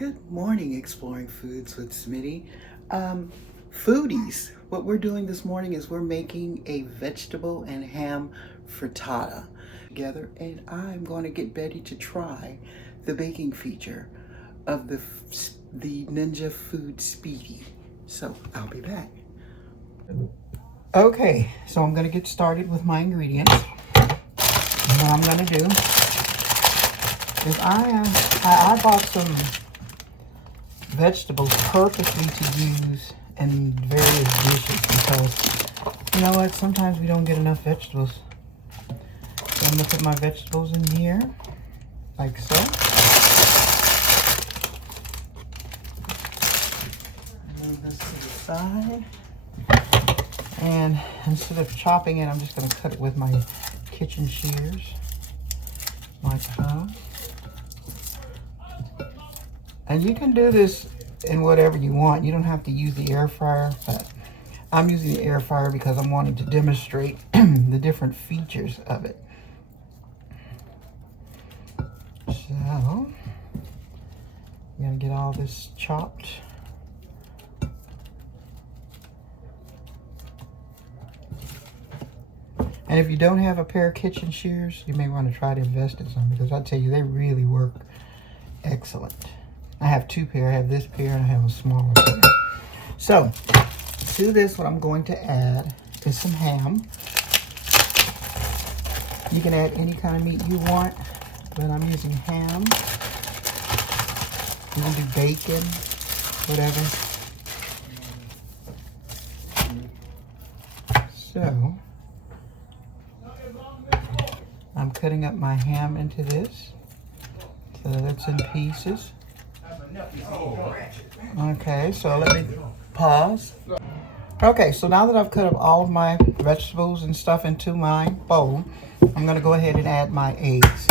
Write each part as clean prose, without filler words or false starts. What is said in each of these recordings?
Good morning, Exploring Foods with Smitty. Foodies, what we're doing this morning is we're making a vegetable and ham frittata together, and I'm going to get Betty to try the baking feature of the Ninja Food Speedy. So I'll be back. Okay, so I'm going to get started with my ingredients. And what I'm going to do is I bought some vegetables purposely to use in various dishes because you know what, sometimes we don't get enough vegetables. So I'm gonna put my vegetables in here like so. Move this to the side, and instead of chopping it, I'm just going to cut it with my kitchen shears like so. And you can do this in whatever you want. You don't have to use the air fryer, but I'm using the air fryer because I'm wanting to demonstrate the different features of it. So, I'm going to get all this chopped. And if you don't have a pair of kitchen shears, you may want to try to invest in some, because I tell you, they really work excellent. I have two pair. I have this pair and I have a smaller pair. So, to this, what I'm going to add is some ham. You can add any kind of meat you want, but I'm using ham. You can do bacon, whatever. So, I'm cutting up my ham into this so that it's in pieces. Okay, so let me pause. Okay, so now that I've cut up all of my vegetables and stuff into my bowl, I'm going to go ahead and add my eggs.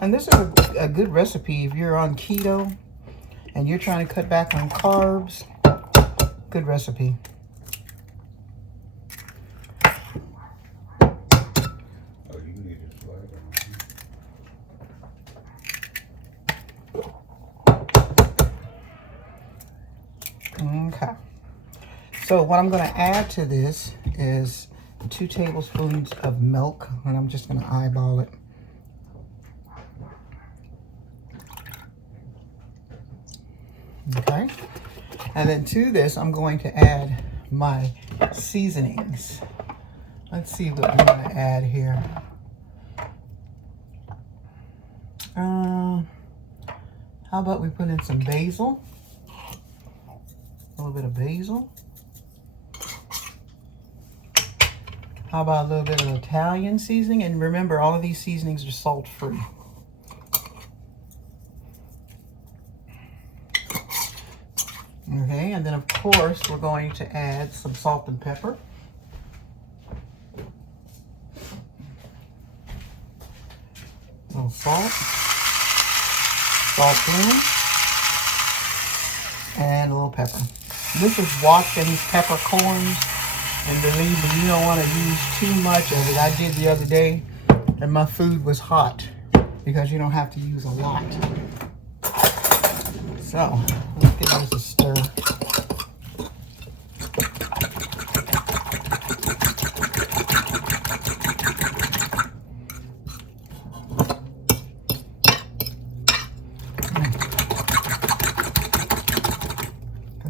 And this is a good recipe if you're on keto and you're trying to cut back on carbs. Good recipe. Okay, so what I'm going to add to this is 2 tablespoons of milk, and I'm just going to eyeball it. Okay, and then to this I'm going to add my seasonings. Let's see what we're going to add here. How about we put in some basil? A little bit of basil. How about a little bit of Italian seasoning? And remember, all of these seasonings are salt-free. Okay, and then of course we're going to add some salt and pepper. A little salt. Salt in. And a little pepper. This is Watkins peppercorns, and believe me, you don't want to use too much of it. I did the other day, and my food was hot because you don't have to use a lot. So, let's give this a stir.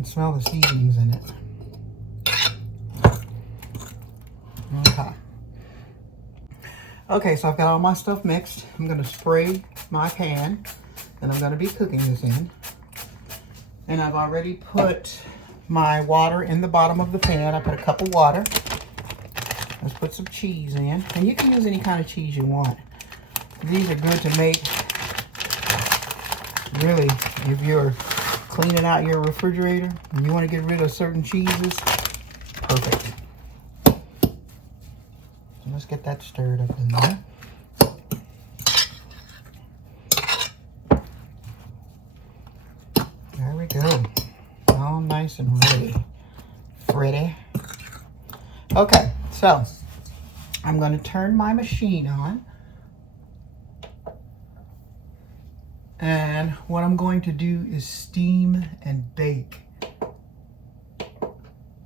Smell the seasonings in it. Okay, so I've got all my stuff mixed. I'm going to spray my pan that I'm going to be cooking this in. And I've already put my water in the bottom of the pan. I put a cup of water. Let's put some cheese in. And you can use any kind of cheese you want. These are good to make, really, if you're cleaning out your refrigerator and you want to get rid of certain cheeses. Perfect. So let's get that stirred up in there. There we go. All nice and ready. Ready. Okay, so I'm going to turn my machine on. And what I'm going to do is steam and bake.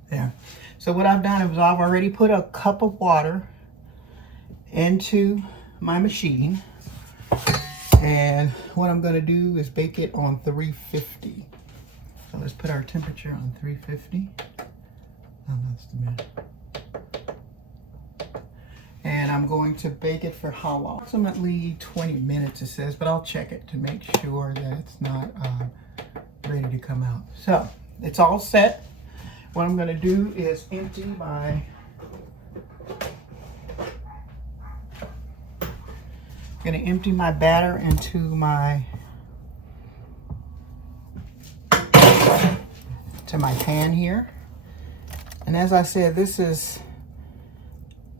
There. So what I've done is I've already put a cup of water into my machine. And what I'm going to do is bake it on 350. So let's put our temperature on 350. Oh, that's the minute. And I'm going to bake it for how long? Approximately 20 minutes it says, but I'll check it to make sure that it's not ready to come out. So it's all set. What I'm going to do is empty my batter into my pan here. And as I said, this is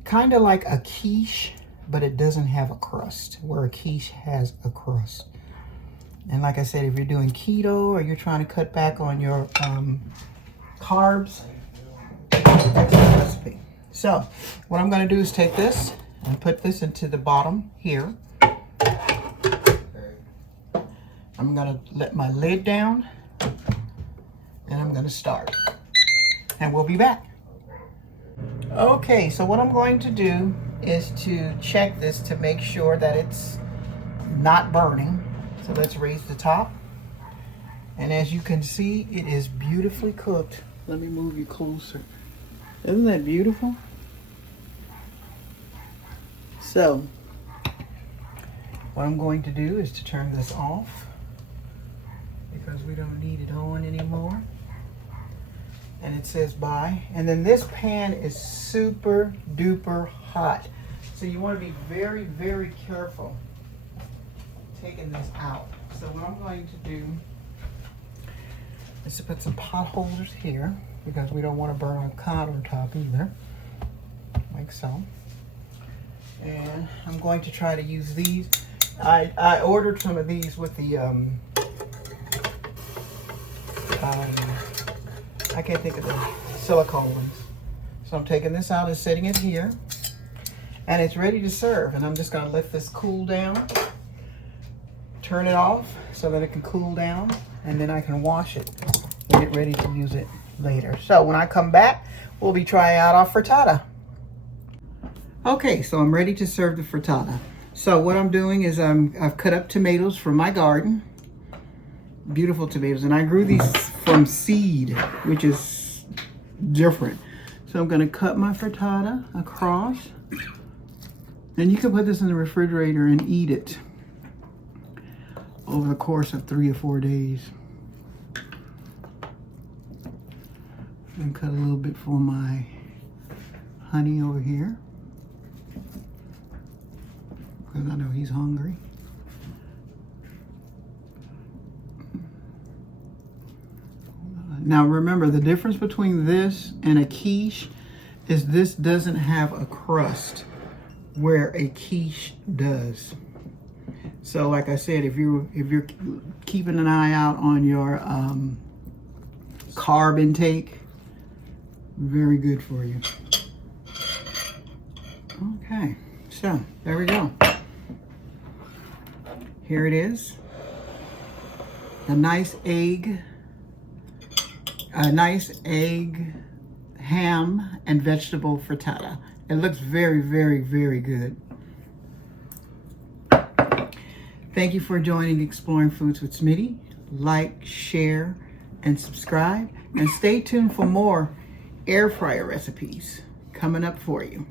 kind of like a quiche, but it doesn't have a crust, where a quiche has a crust. And like I said, if you're doing keto or you're trying to cut back on your carbs, that's the recipe. So what I'm going to do is take this and put this into the bottom here. I'm going to let my lid down and I'm going to start. And we'll be back. Okay, so what I'm going to do is to check this to make sure that it's not burning. So let's raise the top. And as you can see, it is beautifully cooked. Let me move you closer. Isn't that beautiful? So what I'm going to do is to turn this off because we don't need it on anymore. And it says bye. And then this pan is super duper hot. So you want to be very, very careful taking this out. So what I'm going to do is to put some pot holders here because we don't want to burn our countertop either, like so. And I'm going to try to use these. I ordered some of these with the I can't think of the silicone ones. So I'm taking this out and setting it here. And it's ready to serve. And I'm just going to let this cool down. Turn it off so that it can cool down. And then I can wash it and get ready to use it later. So when I come back, we'll be trying out our frittata. Okay, so I'm ready to serve the frittata. So what I'm doing is I've cut up tomatoes from my garden. Beautiful tomatoes. And I grew these from seed, which is different. So I'm going to cut my frittata across. And you can put this in the refrigerator and eat it over the course of 3 or 4 days. And cut a little bit for my honey over here, because I know he's hungry. Now remember, the difference between this and a quiche is this doesn't have a crust where a quiche does. So like I said, if you're keeping an eye out on your carb intake, very good for you. Okay, so there we go. Here it is. A nice egg ham and vegetable frittata. It looks very, very, very good. Thank you for joining Exploring Foods with Smitty. Like, share, and subscribe. And stay tuned for more air fryer recipes coming up for you.